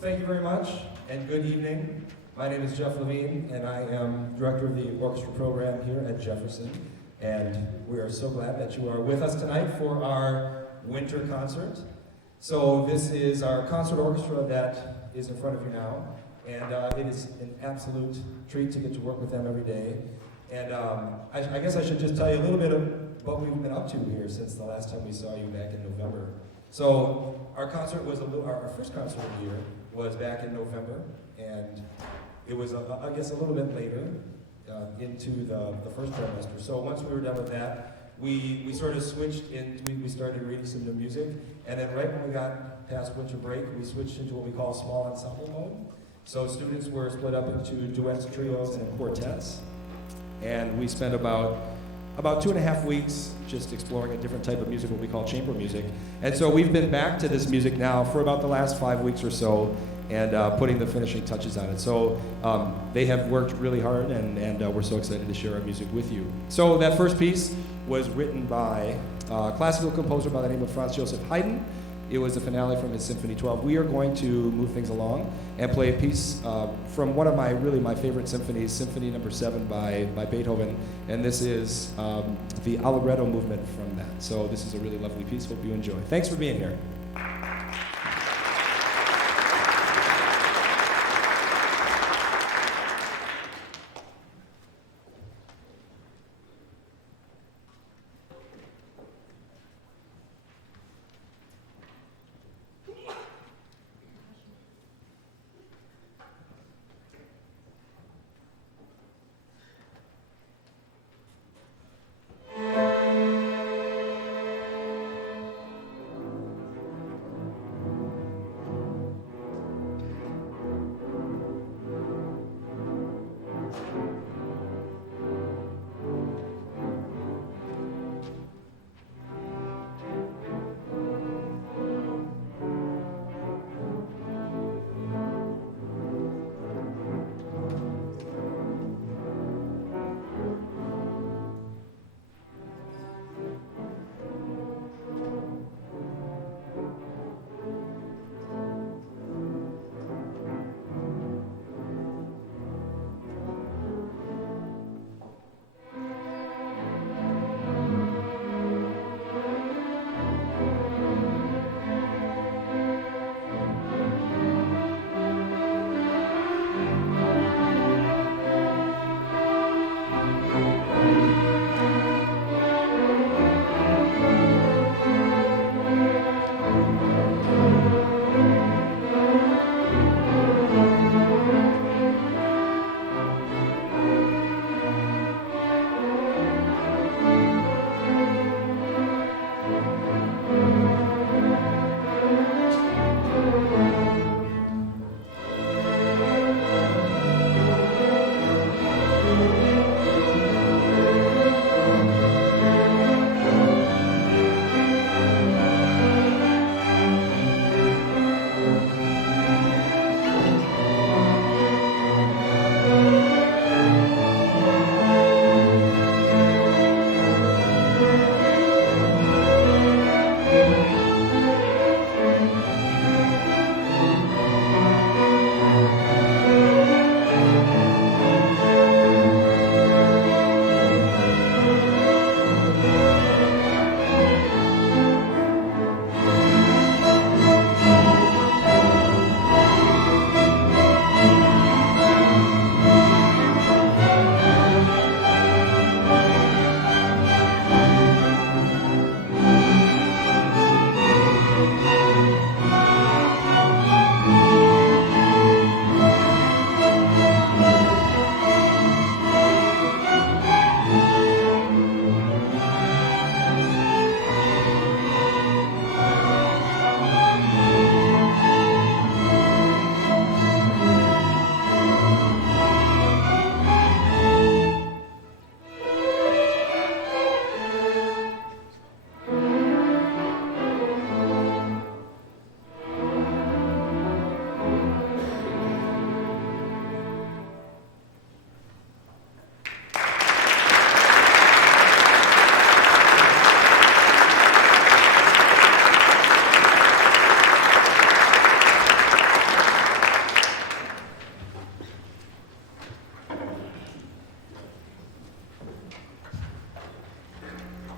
Thank you very much, and good evening. My name is Jeff Levine, and I am director of the orchestra program here at Jefferson. And we are so glad that you are with us tonight for our winter concert. So this is our concert orchestra that is in front of you now, and it is an absolute treat to get to work with them every day. And I guess I should just tell you a little bit of what we've been up to here since the last time we saw you back in November. So our concert was our first concert of the year was back in November, and it was I guess a little bit later into the first trimester. So once we were done with that, we sort of switched in. We started reading some new music, and then right when we got past winter break, we switched into what we call small ensemble mode. So students were split up into duets, trios, and quartets, and we spent about 2.5 weeks just exploring a different type of music, what we call chamber music. And so we've been back to this music now for about the last 5 weeks or so, and putting the finishing touches on it. So they have worked really hard, and we're so excited to share our music with you. So that first piece was written by a classical composer by the name of Franz Joseph Haydn. It was the finale from his Symphony 12. We are going to move things along and play a piece from one of my favorite symphonies, Symphony Number 7 by Beethoven, and this is the Allegretto movement from that. So this is a really lovely piece. Hope you enjoy. Thanks for being here.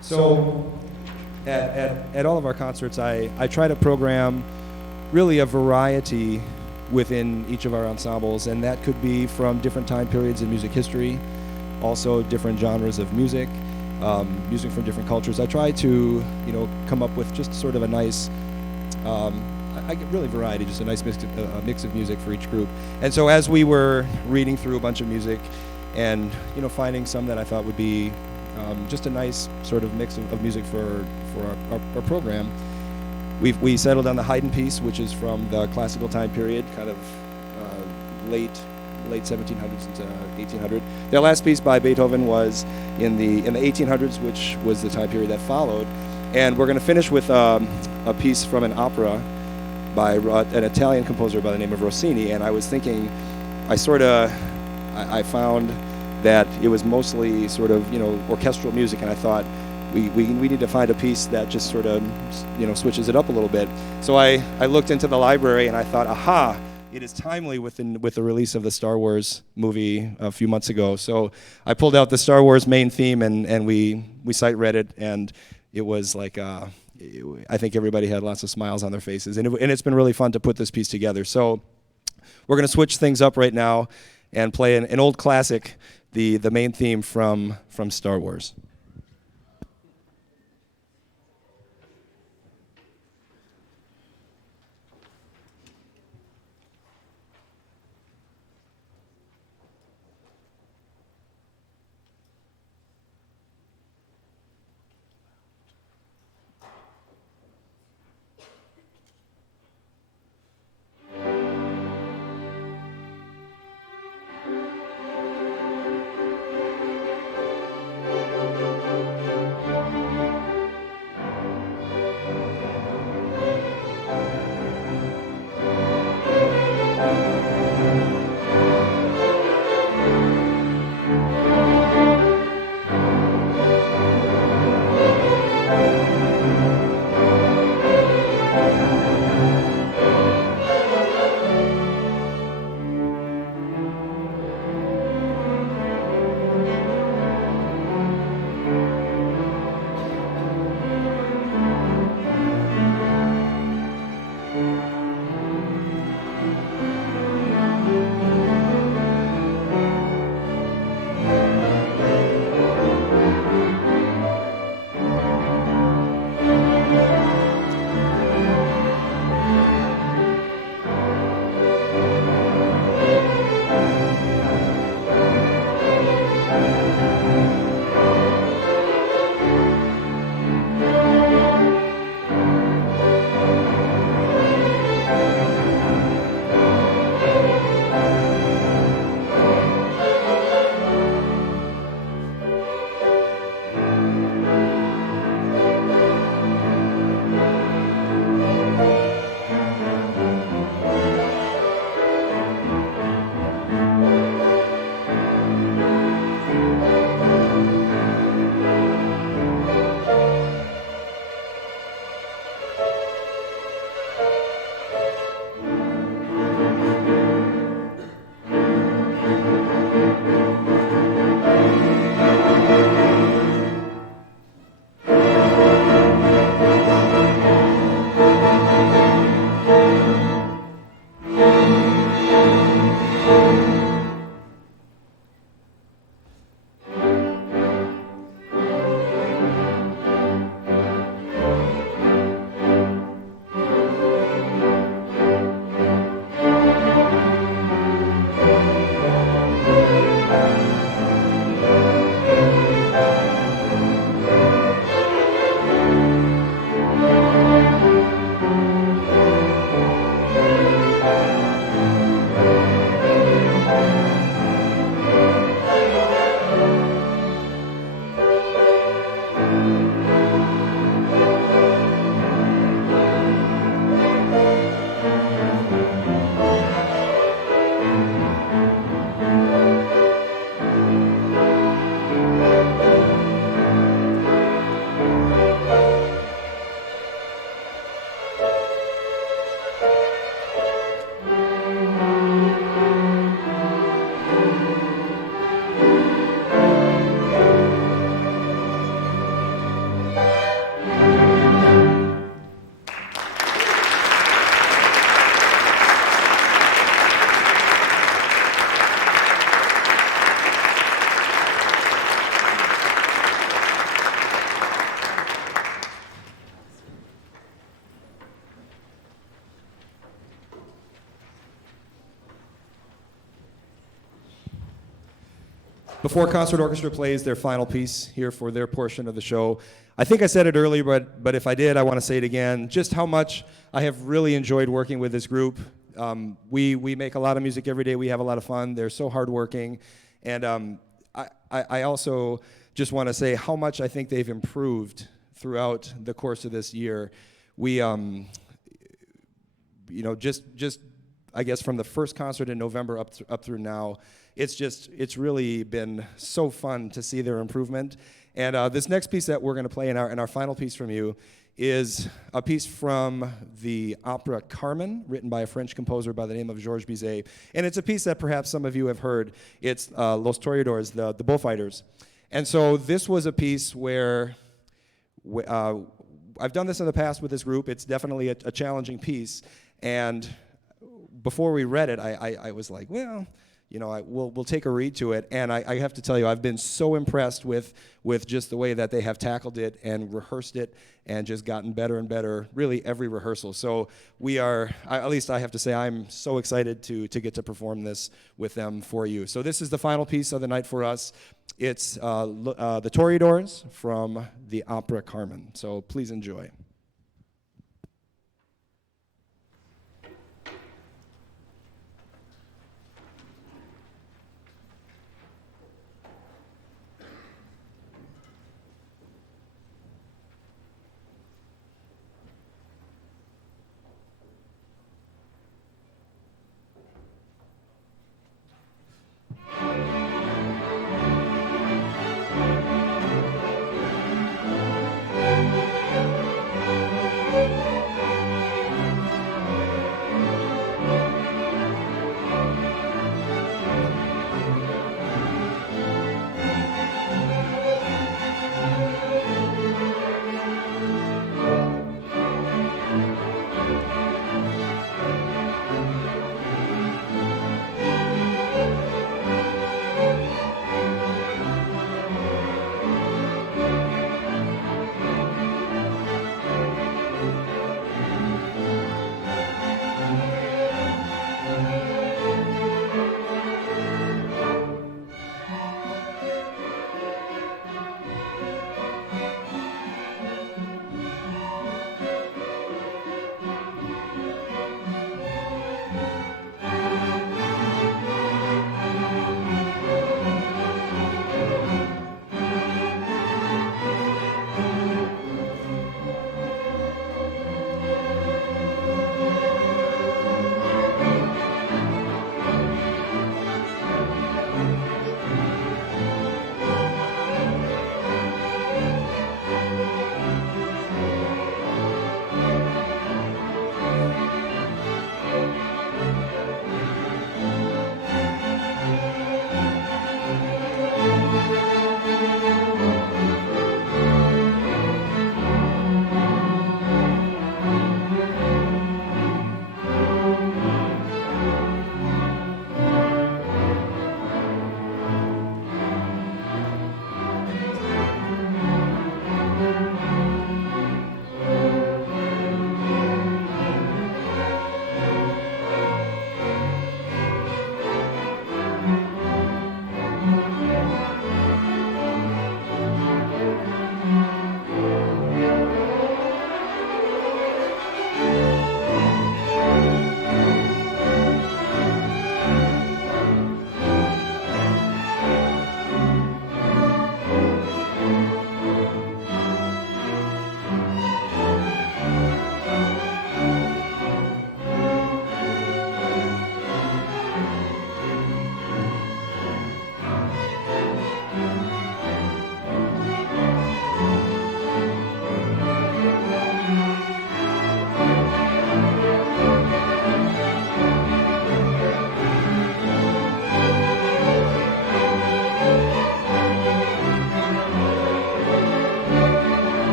So at all of our concerts, I try to program really a variety within each of our ensembles, and that could be from different time periods in music history, also different genres of music, music from different cultures. I try to, come up with just sort of a nice, I get really variety, just a nice mix of music for each group. And so as we were reading through a bunch of music and, finding some that I thought would be just a nice sort of mix of music for our program, we settled on the Haydn piece, which is from the classical time period, kind of late 1700s into 1800. Their last piece by Beethoven was in the 1800s, which was the time period that followed. And we're going to finish with a piece from an opera by an Italian composer by the name of Rossini. And I was thinking, I found that it was mostly sort of orchestral music, and I thought we need to find a piece that just sort of switches it up a little bit. So I looked into the library and I thought, aha, it is timely with the release of the Star Wars movie a few months ago. So I pulled out the Star Wars main theme and we sight read it, and it was like I think everybody had lots of smiles on their faces, and it's been really fun to put this piece together. So we're going to switch things up right now and play an old classic, the main theme from Star Wars. before Concert Orchestra plays their final piece here for their portion of the show, I think I said it earlier, but if I did, I want to say it again, just how much I have really enjoyed working with this group. We make a lot of music every day. We have a lot of fun. They're so hardworking. And I also just want to say how much I think they've improved throughout the course of this year. We, just I guess from the first concert in November up through now, it's really been so fun to see their improvement. And this next piece that we're going to play in our final piece from you is a piece from the opera Carmen, written by a French composer by the name of Georges Bizet. And it's a piece that perhaps some of you have heard. It's Los Toreadors, the bullfighters. And so this was a piece where I've done this in the past with this group. It's definitely a challenging piece. And before we read it, I was like, well, we'll take a read to it. And I have to tell you, I've been so impressed with just the way that they have tackled it and rehearsed it and just gotten better and better, really every rehearsal. So we are, at least I have to say, I'm so excited to get to perform this with them for you. So this is the final piece of the night for us. It's the Toreadors from the opera Carmen. So please enjoy.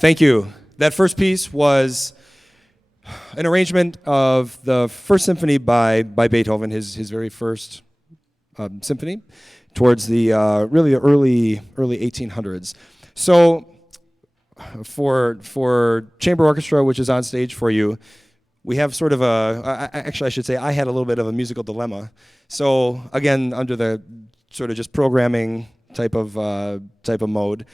Thank you. That first piece was an arrangement of the First Symphony by Beethoven, his very first symphony, towards the really early 1800s. So for chamber orchestra, which is on stage for you, we have sort of actually I should say I had a little bit of a musical dilemma. So again, under the sort of just programming type of mode,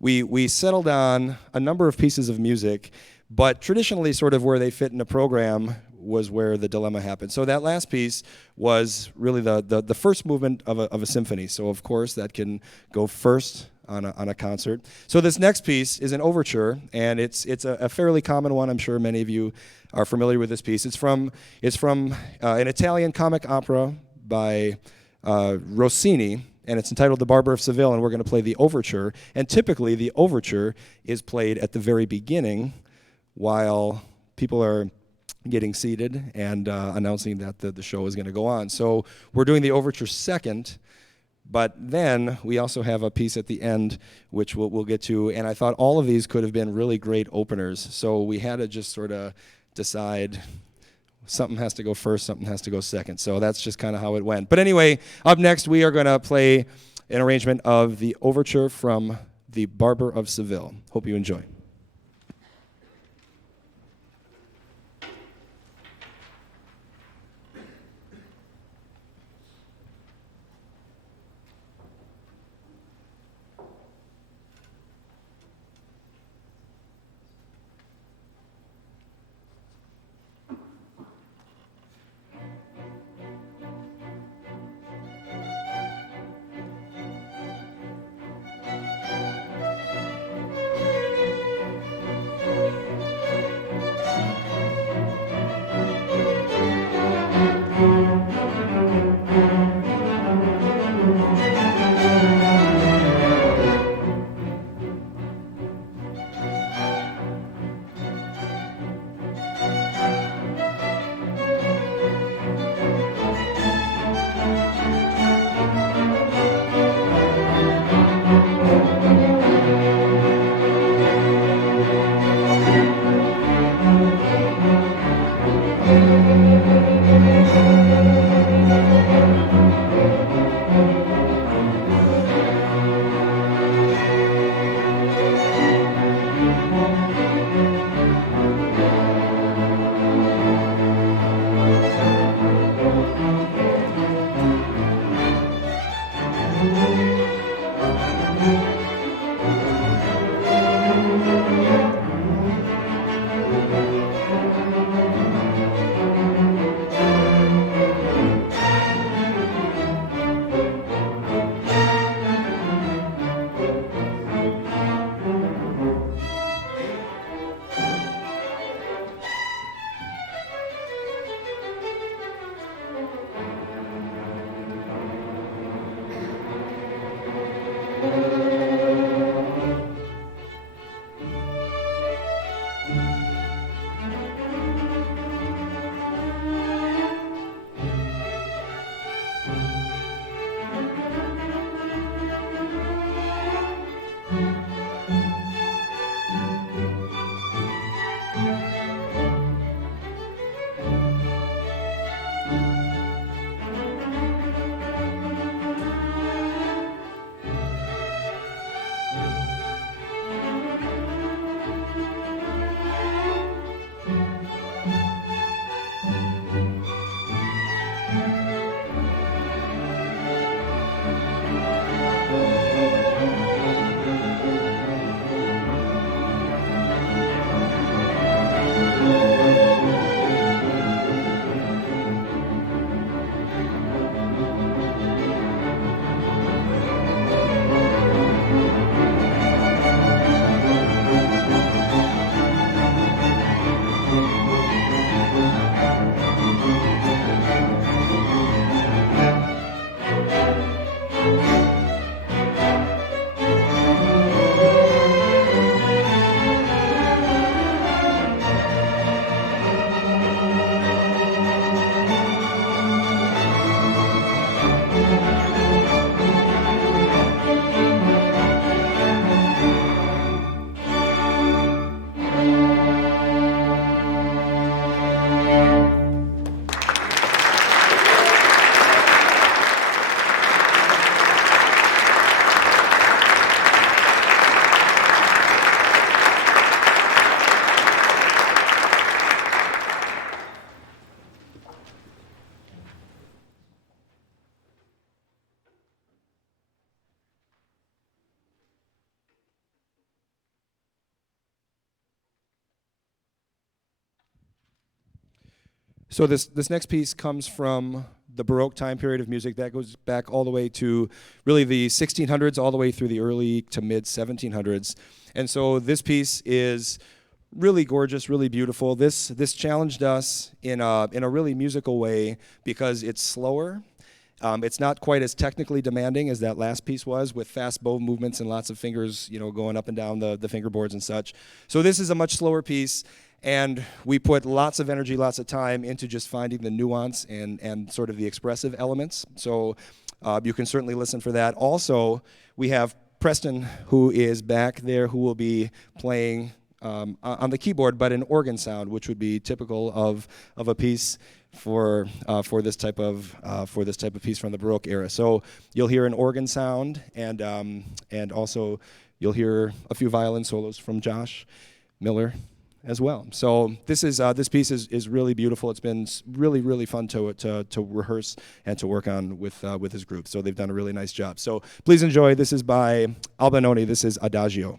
we settled on a number of pieces of music, but traditionally sort of where they fit in a program was where the dilemma happened. So that last piece was really the first movement of a symphony. So of course that can go first on a concert. So this next piece is an overture, and it's a fairly common one. I'm sure many of you are familiar with this piece. It's from an Italian comic opera by Rossini, and it's entitled The Barber of Seville, and we're going to play the overture. And typically the overture is played at the very beginning while people are getting seated and announcing that the show is going to go on. So we're doing the overture second, but then we also have a piece at the end which we'll get to, and I thought all of these could have been really great openers. So we had to just sort of decide something has to go first, something has to go second. So that's just kind of how it went. But anyway, up next we are going to play an arrangement of the overture from The Barber of Seville. Hope you enjoy. So this next piece comes from the Baroque time period of music. That goes back all the way to really the 1600s, all the way through the early to mid 1700s. And so this piece is really gorgeous, really beautiful. This challenged us in a really musical way because it's slower. It's not quite as technically demanding as that last piece was, with fast bow movements and lots of fingers, going up and down the fingerboards and such. So this is a much slower piece, and we put lots of energy, lots of time into just finding the nuance and sort of the expressive elements. So you can certainly listen for that. Also, we have Preston, who is back there, who will be playing on the keyboard, but an organ sound, which would be typical of a piece for this type of piece from the Baroque era. So you'll hear an organ sound, and also you'll hear a few violin solos from Josh Miller as well. So this piece is really beautiful. It's been really fun to rehearse and to work on with his group. So they've done a really nice job. So please enjoy. This is by Albanoni. This is Adagio.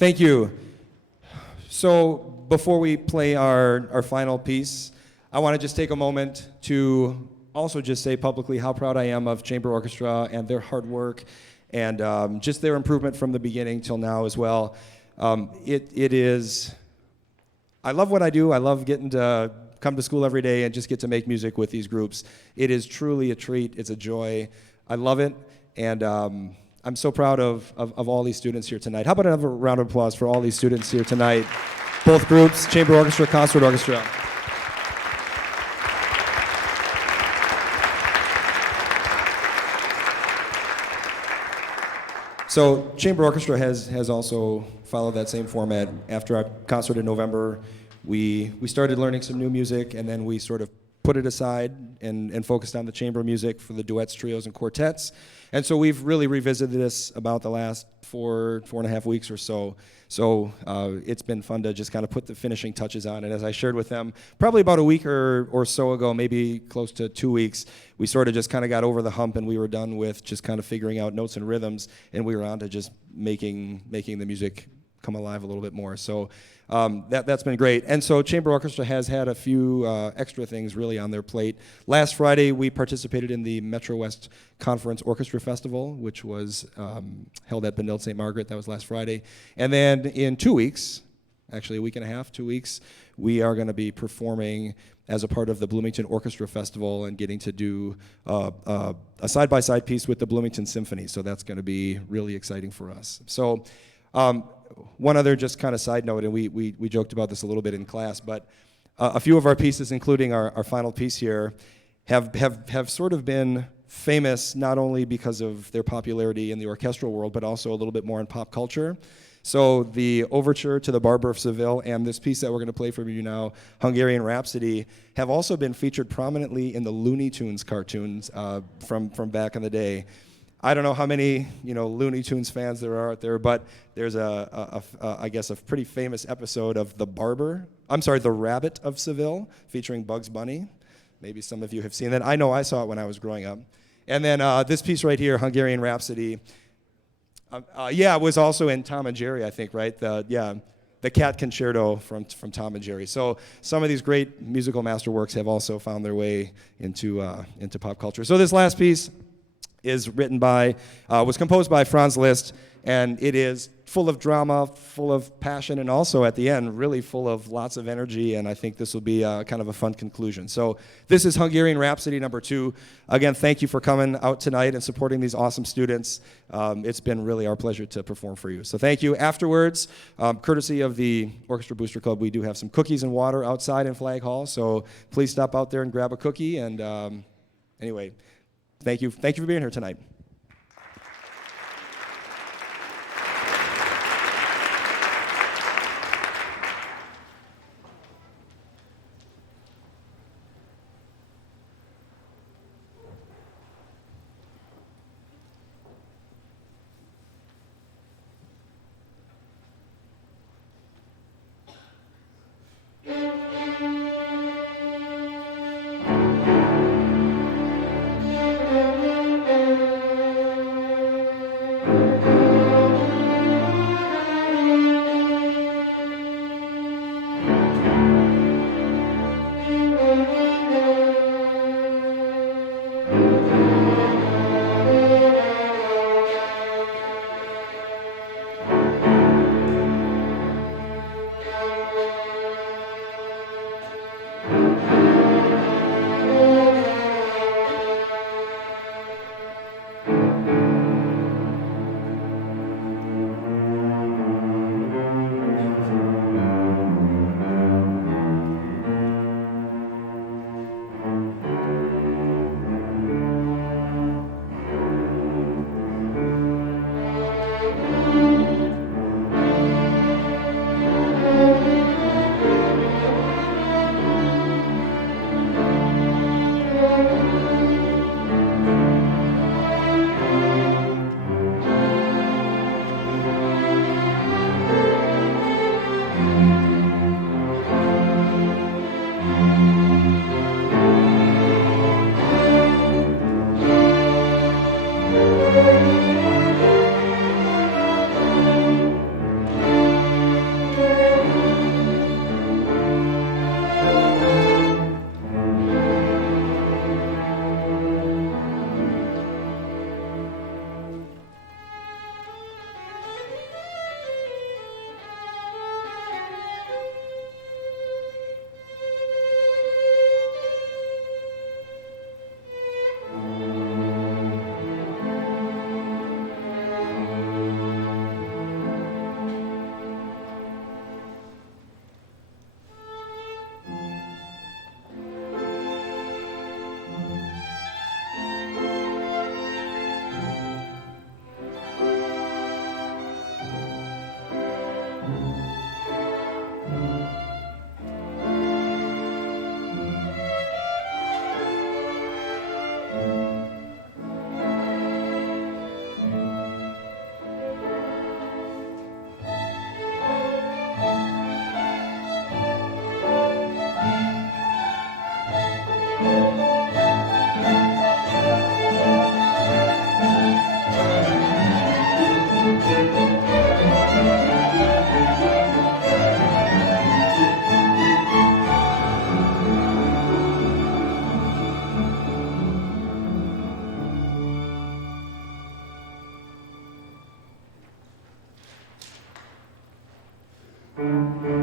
Thank you. So before we play our final piece, I want to just take a moment to also just say publicly how proud I am of Chamber Orchestra and their hard work and just their improvement from the beginning till now as well. It is, I love what I do. I love getting to come to school every day and just get to make music with these groups. It is truly a treat. It's a joy. I love it. And I'm so proud of all these students here tonight. How about another round of applause for all these students here tonight? Both groups, Chamber Orchestra, Concert Orchestra. So Chamber Orchestra has also followed that same format. After our concert in November, we started learning some new music, and then we sort of put it aside and focused on the chamber music for the duets, trios, and quartets. And so we've really revisited this about the last four and a half weeks or so. So it's been fun to just kind of put the finishing touches on. And as I shared with them, probably about a week or so ago, maybe close to 2 weeks, we sort of just kind of got over the hump and we were done with just kind of figuring out notes and rhythms, and we were on to just making the music come alive a little bit more. So that's been great. And so Chamber Orchestra has had a few extra things really on their plate. Last Friday, we participated in the Metro West Conference Orchestra Festival, which was held at Benilde St. Margaret. That was last Friday. And then in 2 weeks, actually a week and a half, 2 weeks, we are going to be performing as a part of the Bloomington Orchestra Festival and getting to do a side-by-side piece with the Bloomington Symphony. So that's going to be really exciting for us. So one other just kind of side note, and we joked about this a little bit in class, but a few of our pieces, including our final piece here, have sort of been famous not only because of their popularity in the orchestral world, but also a little bit more in pop culture. So the overture to the Barber of Seville and this piece that we're going to play for you now, Hungarian Rhapsody, have also been featured prominently in the Looney Tunes cartoons from back in the day. I don't know how many Looney Tunes fans there are out there, but there's I guess a pretty famous episode of the Rabbit of Seville, featuring Bugs Bunny. Maybe some of you have seen that. I know I saw it when I was growing up. And then this piece right here, Hungarian Rhapsody. It was also in Tom and Jerry, I think, right? The Cat Concerto from Tom and Jerry. So some of these great musical masterworks have also found their way into pop culture. So this last piece was composed by Franz Liszt, and it is full of drama, full of passion, and also at the end, really full of lots of energy, and I think this will be kind of a fun conclusion. So this is Hungarian Rhapsody number 2. Again, thank you for coming out tonight and supporting these awesome students. It's been really our pleasure to perform for you. So thank you. Afterwards, courtesy of the Orchestra Booster Club, we do have some cookies and water outside in Flag Hall, so please stop out there and grab a cookie, and anyway, thank you for being here tonight. Thank you.